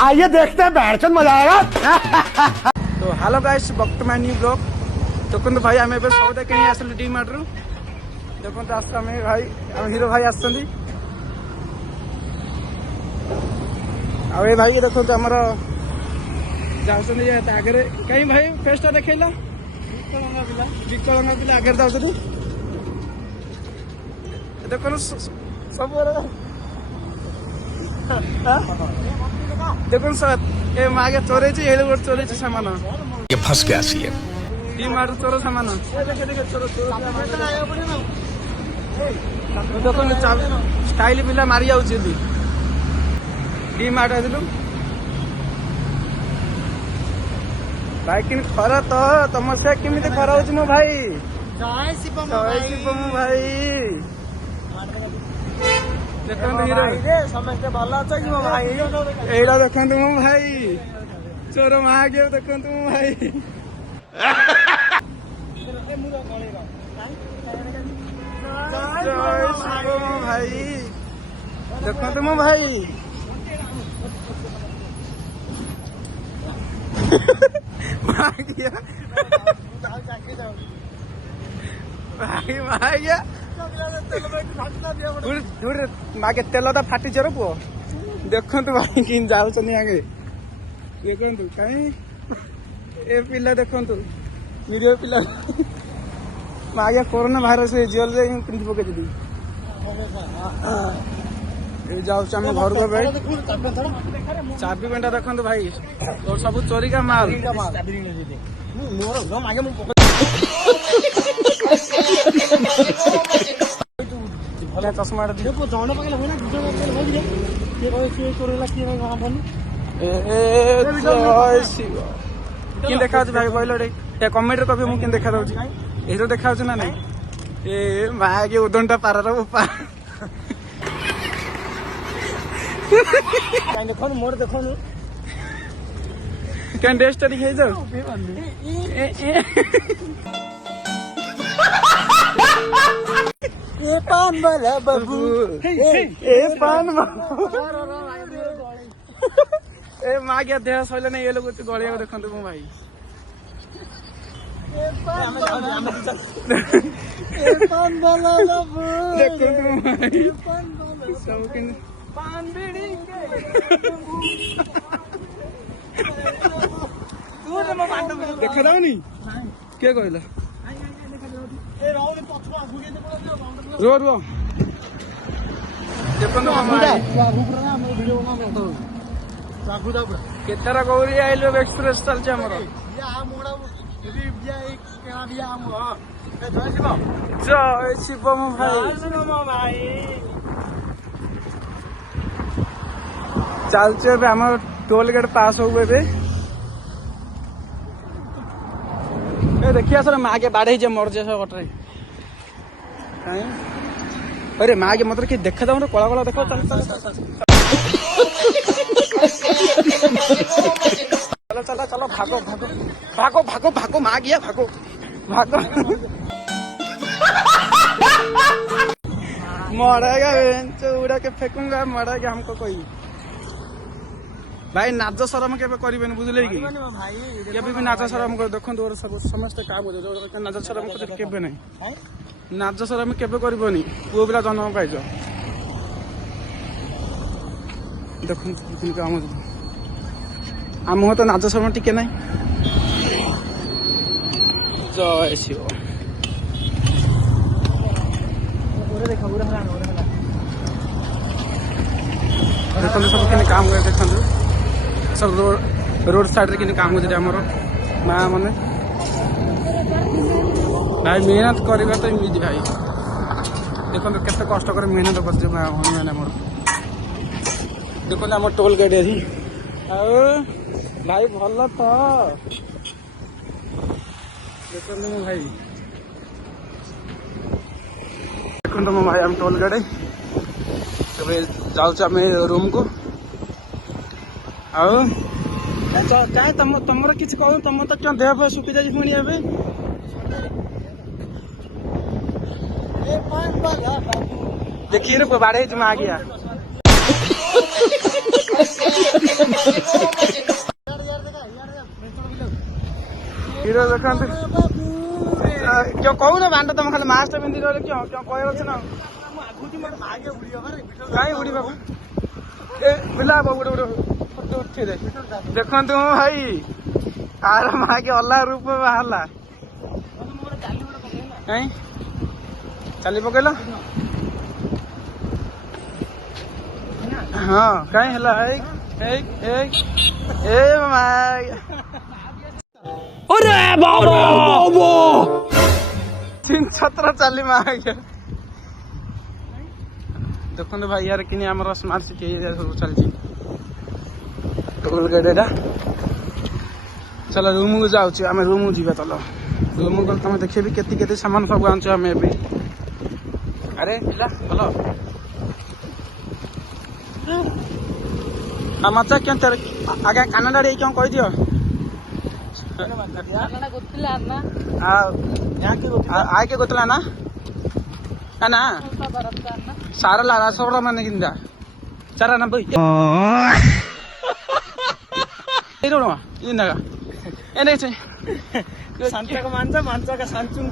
आइए देखते हैं बैठचंद मजा आएगा। तो हेलो गाइस वक्त माय न्यू ब्लॉग देखो भाई आम ए सौदा कि आसलु डी मार्ट रु देखो आम भाई आम हीरो भाई आसुँच आए भाई देखो आमर जाऊँ आगे कहीं भाई फेसटा देखला विकलांग पिला आगे जाऊँ देखो सब देखो सर ए आगे चोरे चोरे सामान ये फंस गया सी है डी मार्ट चोर सामान देखो स्टाइल पिला मारी जाऊँ डी मार्ट आसलु भाई कि खरा तो तुम से केमी खरा हो मो भाई जय शिवम भाई देखो हीरो समस्ते भल अच्छे मो भाई एड़ा देखो मो भाई चोर महागे देखो मो भाई जय शिवम भाई देखो मो भाई मागे तेल तो फाटी चोर पुओ देखु भाई कि जाऊँ आगे देखु कहीं ए पिला देखु निरीह पिला आगे कोरोना भाइरस जेल पिंधि पकई जाऊँ आम घर को चाबी पेंटा देखो भाई और सब चोरी का माल चश्मा कि देखा भाई कहल कमेंट कभी मुझे देखा दूसरी ये देखा ना ना ए मागे उदंटा पारार उपा देखो मोर देखो क्या ड्रेस दिखाई जाओ ए पान वाला बाबू ए पान ए माँ क्या देह सैले नहीं ये लोग गलिया देखो मो भाई देखा दानी क्या कहला रुह रुह केतरा गौरी आइलो एक्सप्रेस चलছে हमर जय शिवम भाई चलছে ଏବେ ଆମର टोल गेट पास हो ए देखिए सर माँ के बाढ़ मर जाए गटे अरे माँ के मतलब कि देखा जाऊ कला कला देख चलो चलो चलो भागो भागो भागो भागो भागो माँ गया भागो भागो मरेगा उड़ा के फेंकूंगा मरेगा हमको कोई भाई नाच शरम के करें बुझे कि भी नाच शरम कर देखो समस्त क्या बुझे नाच शरम के ना नाच शरम के करनी पुओ पिला जन्म पाइज देख आम तो नाच शरम टिके ना जय शिव देखो सब के काम कर देखो सब रोड साइड रे काम होते आमर माँ मैंने भाई मेहनत करवा तो इमिति भाई देखो केते कष्ट कर मेहनत कर मैंने देखो आम टोल गेट अभी भाई भल तो देखो भाई देखो मो भाई आम टोल गेट जाऊँ आम रूम को क्या तुम किसी कह तुम तो क्या देह फे सुखी जाए पुणी देखिए बाड़े आ गया वीडियो देखते क्यों कहू ना बांट तुम खाली मास्क पिंधि रहे क्यों क्यों कह ना कहीं उड़ी बाबू ए पिला गोटे गोटे फोटो उठे देखु भाई तार माँ के अलग रूप में बाहर कहीं चली पकेल हाँ कहीं छत्र चली माँ देखते भाई यार कि आम स्मार्ट सिटी सब चलती टोल गेट चलो रूम को जाऊँ आम रूम को जीवा चलो रूम को तुम देखे के सामान सब आनछ आम अरे पिला भल मचा क्यों आगे कानाडा क्यों कह दियो आके गोतला ना ना सारा लारा सोड़ा मैंने किंदा चारा ना भाई ये ना एने छे सांचा का मानसा का सांचुंग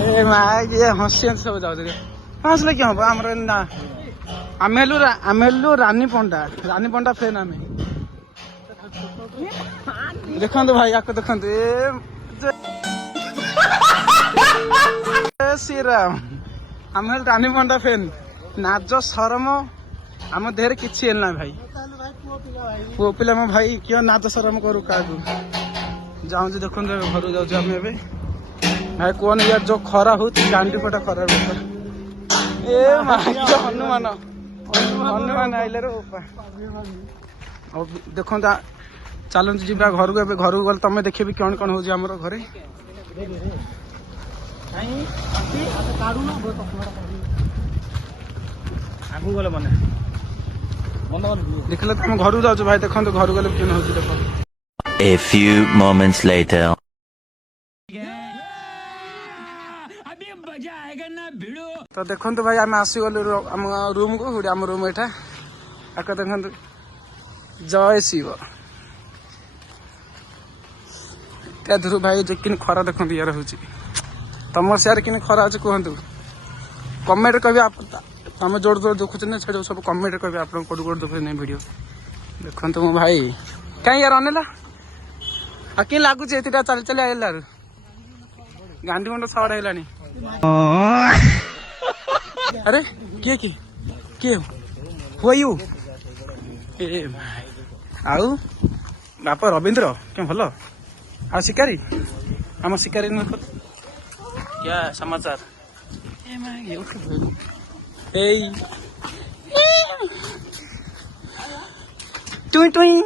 ए माय ये हंसियन सब जाऊ दे हंसले क्यों बा हमरे ना आमेलु रानी पंडा फेन आमे देखंतु भाई आको देखंतु ए श्रीराम आमेल रानी पंडा फेन नाच शरम आम देहरे किछि एल ना भाई पुओ पिला मो भाई क्यों नाच शरम करू कागु जाऊँ देखो घर जाऊँ आम ए भाई कौन यार जो खरा हो गांडी पटा खरा ए हनुमान हनुमान आइले रे देखो चलत जा घर को घर को गल तुम देखे कौन कौन हो आम घरे आगू गले मन देखल तुम घर जाऊ भाई देखो घर गले कौन हो देख A few moments later. तो देखो भाई आम आसीगलु आम रूम को आम रूम एटा आक देखो जय शिव त्याधर भाई जो कि खरा देखो यार हूँ तुम सियार कि खरा अच्छे कहतु कमेंट कह तुम जोड़ जोड़ देखुच ना छेड़ सब कमेंट कह आप कौट कौट देख नहीं वीडियो देखो मो भाई कहीं यार अनेला आ कि लगुच चल चल आइला गांधी मुंड सड़ है अरे किए किए हुआ यू ए आउ बाप रवींद्र क्या भल आ शिकारी आम शिकारी क्या समाचार टुई टुई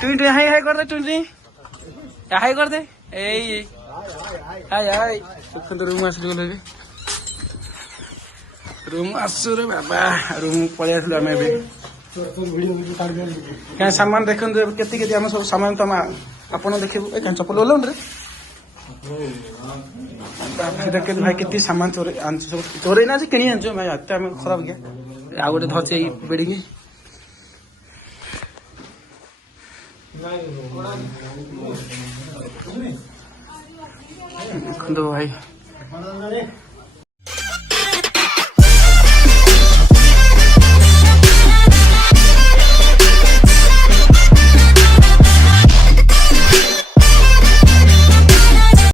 टुई टुई हाई हाई कर दे टुई टुई हाई कर दे हाय हाय रूम आस रूम आसु रे बाबा रूम पलि आसलु आम क्या सामान देख के आम सब सामान तुम आपड़ देखे चपल ओल रे देख भाई के सामान चोरे आन सब चोरे ना कि आन भाई आम खराब क्या आ गए धरती बेडिंग देखो भाई